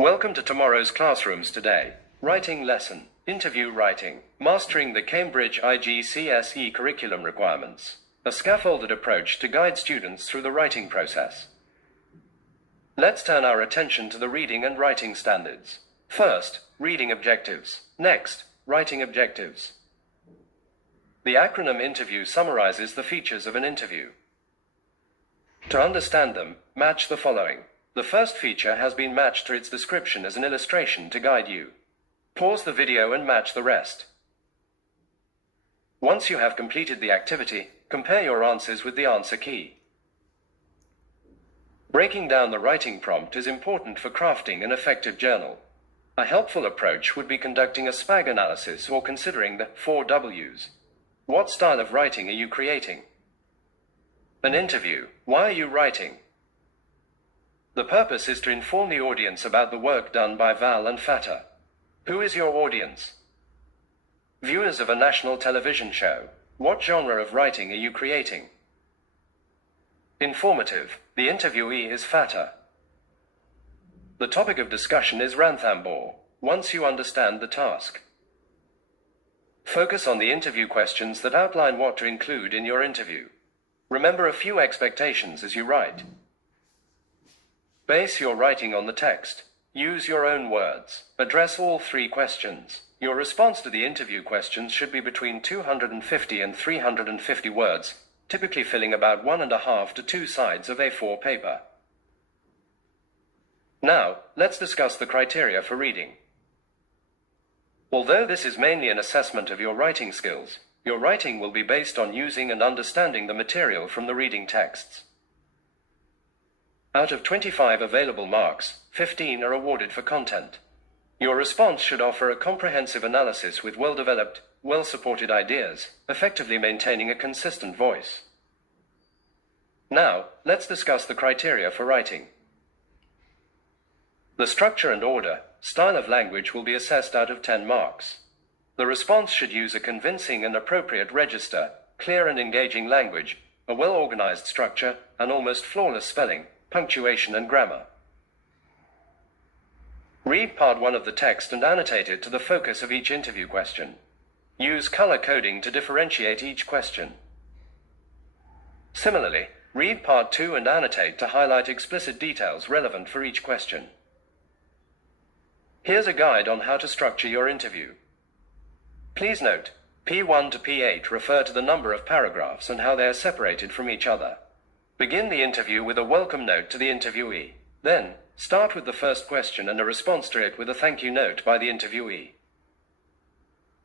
Welcome to tomorrow's classrooms today. Writing lesson, interview writing, mastering the Cambridge IGCSE curriculum requirements. A scaffolded approach to guide students through the writing process. Let's turn our attention to the reading and writing standards. First, reading objectives. Next, writing objectives. The acronym INTERVIEW summarizes the features of an interview. To understand them, match the following. The first feature has been matched to its description as an illustration to guide you. Pause the video and match the rest. Once you have completed the activity, compare your answers with the answer key. Breaking down the writing prompt is important for crafting an effective journal. A helpful approach would be conducting a SPAG analysis or considering the 4 W's. What style of writing are you creating? An interview. Why are you writing? The purpose is to inform the audience about the work done by Val and Fatta. Who is your audience? Viewers of a national television show. What genre of writing are you creating? Informative. The interviewee is Fatta. The topic of discussion is Ranthambore. Once you understand the task, focus on the interview questions that outline what to include in your interview. Remember a few expectations as you write. Base your writing on the text. Use your own words. Address all 3 questions. Your response to the interview questions should be between 250 and 350 words, typically filling about 1.5 to 2 sides of A4 paper. Now, let's discuss the criteria for reading. Although this is mainly an assessment of your writing skills, your writing will be based on using and understanding the material from the reading texts. Out of 25 available marks, 15 are awarded for content. Your response should offer a comprehensive analysis with well-developed, well-supported ideas, effectively maintaining a consistent voice. Now, let's discuss the criteria for writing. The structure and order, style of language will be assessed out of 10 marks. The response should use a convincing and appropriate register, clear and engaging language, a well-organized structure, and almost flawless spelling, punctuation and grammar. Read part 1 of the text and annotate it to the focus of each interview question. Use color coding to differentiate each question. Similarly, read part 2 and annotate to highlight explicit details relevant for each question. Here's a guide on how to structure your interview. Please note, P1 to P8 refer to the number of paragraphs and how they are separated from each other. Begin the interview with a welcome note to the interviewee. Then, start with the first question and a response to it with a thank you note by the interviewee.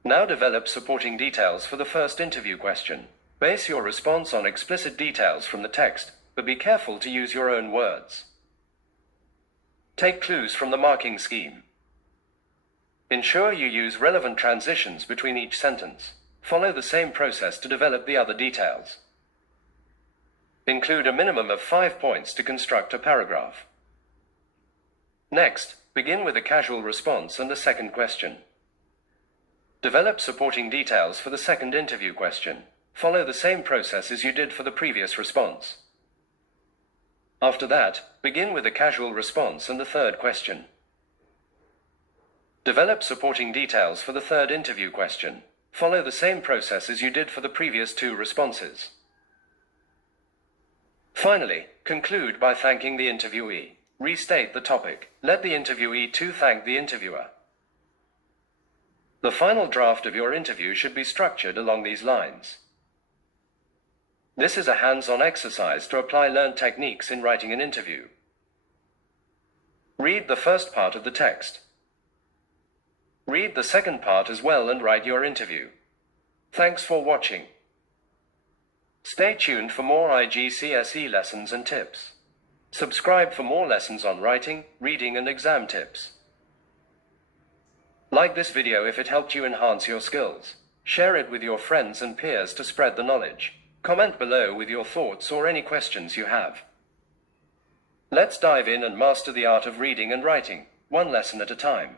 Now develop supporting details for the first interview question. Base your response on explicit details from the text, but be careful to use your own words. Take clues from the marking scheme. Ensure you use relevant transitions between each sentence. Follow the same process to develop the other details. Include a minimum of 5 points to construct a paragraph. Next, begin with a casual response and the second question. Develop supporting details for the second interview question. Follow the same process as you did for the previous response. After that, begin with a casual response and the third question. Develop supporting details for the third interview question. Follow the same process as you did for the previous 2 responses. Finally, conclude by thanking the interviewee. Restate the topic. Let the interviewee too thank the interviewer. The final draft of your interview should be structured along these lines. This is a hands-on exercise to apply learned techniques in writing an interview. Read the first part of the text. Read the second part as well and write your interview. Thanks for watching. Stay tuned for more IGCSE lessons and tips. Subscribe for more lessons on writing, reading and exam tips. Like this video if it helped you enhance your skills. Share it with your friends and peers to spread the knowledge. Comment below with your thoughts or any questions you have. Let's dive in and master the art of reading and writing, one lesson at a time.